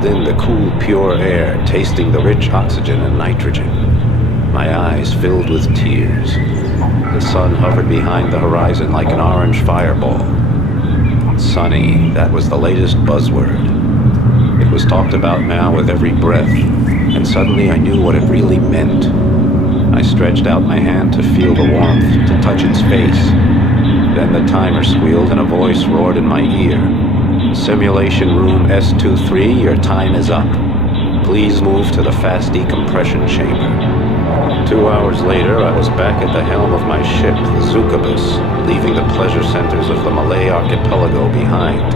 breathed in the cool, pure air, tasting the rich oxygen and nitrogen. My eyes filled with tears. The sun hovered behind the horizon like an orange fireball. Sunny, that was the latest buzzword. It was talked about now with every breath, and suddenly I knew what it really meant. I stretched out my hand to feel the warmth, to touch its face. Then the timer squealed and a voice roared in my ear. Simulation room S23, your time is up. Please move to the fast decompression chamber. 2 hours later, I was back at the helm of my ship, the Zukabus, leaving the pleasure centers of the Malay archipelago behind.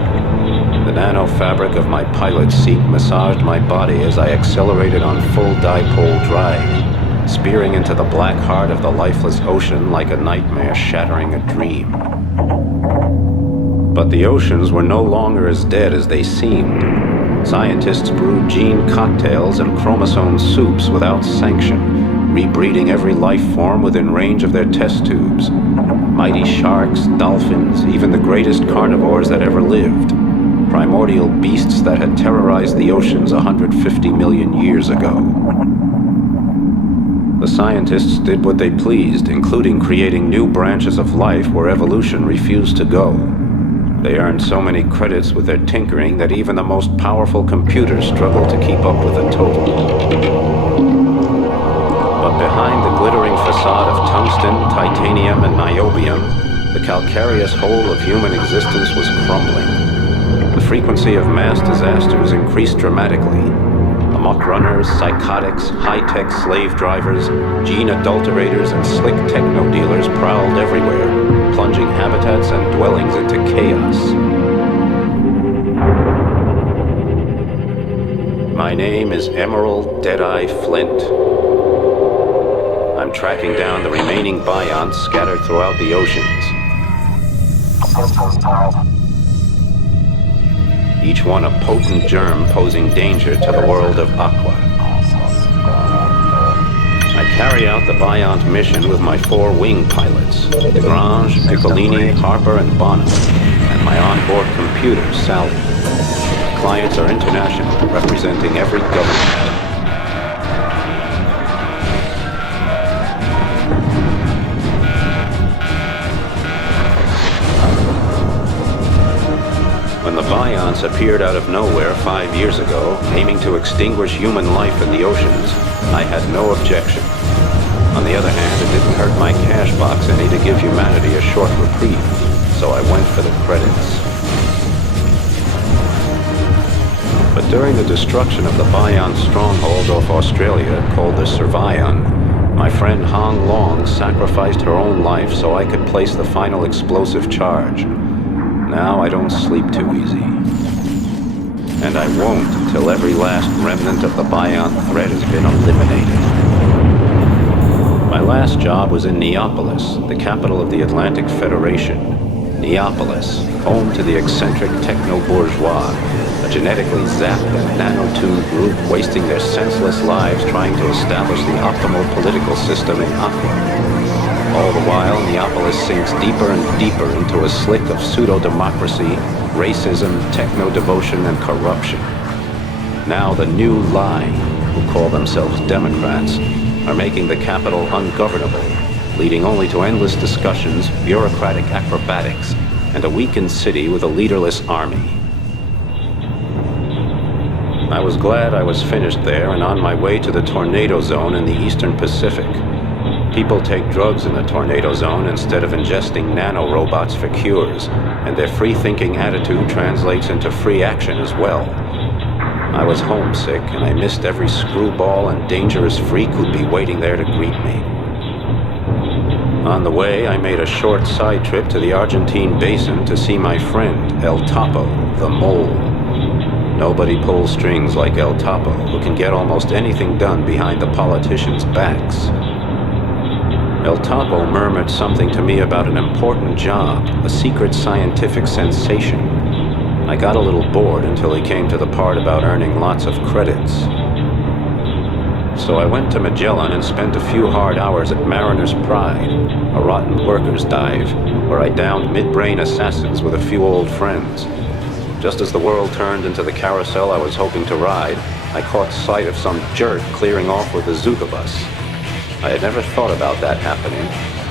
The nano-fabric of my pilot's seat massaged my body as I accelerated on full dipole drive, spearing into the black heart of the lifeless ocean like a nightmare shattering a dream. But the oceans were no longer as dead as they seemed. Scientists brewed gene cocktails and chromosome soups without sanction, rebreeding every life form within range of their test tubes. Mighty sharks, dolphins, even the greatest carnivores that ever lived. Primordial beasts that had terrorized the oceans 150 million years ago. The scientists did what they pleased, including creating new branches of life where evolution refused to go. They earned so many credits with their tinkering that even the most powerful computers struggled to keep up with the total. But behind the glittering facade of tungsten, titanium, and niobium, the calcareous whole of human existence was crumbling. The frequency of mass disasters increased dramatically. Amok runners, psychotics, high-tech slave drivers, gene adulterators, and slick techno-dealers prowled everywhere, plunging habitats and dwellings into chaos. My name is Emerald Deadeye Flint. I'm tracking down the remaining bionts scattered throughout the oceans. Each one a potent germ posing danger to the world of Aqua. I carry out the Biont mission with my 4 wing pilots, Desgrange, Piccolini, Harper, and Bonham, and my onboard computer, Sally. My clients are international, representing every government. When the Bionts appeared out of nowhere 5 years ago, aiming to extinguish human life in the oceans, I had no objection. On the other hand, it didn't hurt my cash box any to give humanity a short reprieve, so I went for the credits. But during the destruction of the Biont stronghold off Australia, called the Servion, my friend Hong Long sacrificed her own life so I could place the final explosive charge. Now I don't sleep too easy. And I won't until every last remnant of the Biont threat has been eliminated. My last job was in Neapolis, the capital of the Atlantic Federation. Neapolis, home to the eccentric techno-bourgeois, a genetically zapped and nanotuned group wasting their senseless lives trying to establish the optimal political system in Aqua. All the while, Neapolis sinks deeper and deeper into a slick of pseudo-democracy, racism, techno-devotion, and corruption. Now the new line, who call themselves Democrats, are making the capital ungovernable, leading only to endless discussions, bureaucratic acrobatics, and a weakened city with a leaderless army. I was glad I was finished there and on my way to the tornado zone in the Eastern Pacific. People take drugs in the tornado zone instead of ingesting nanorobots for cures, and their free-thinking attitude translates into free action as well. I was homesick, and I missed every screwball and dangerous freak who'd be waiting there to greet me. On the way, I made a short side trip to the Argentine basin to see my friend, El Topo, the Mole. Nobody pulls strings like El Topo, who can get almost anything done behind the politicians' backs. El Topo murmured something to me about an important job, a secret scientific sensation. I got a little bored until he came to the part about earning lots of credits. So I went to Magellan and spent a few hard hours at Mariner's Pride, a rotten workers' dive, where I downed mid-brain assassins with a few old friends. Just as the world turned into the carousel I was hoping to ride, I caught sight of some jerk clearing off with a Zuka bus. I had never thought about that happening.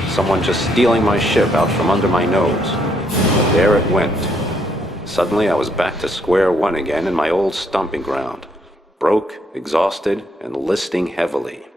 Someone just stealing my ship out from under my nose. But there it went. Suddenly I was back to square one again in my old stomping ground. Broke, exhausted, and listing heavily.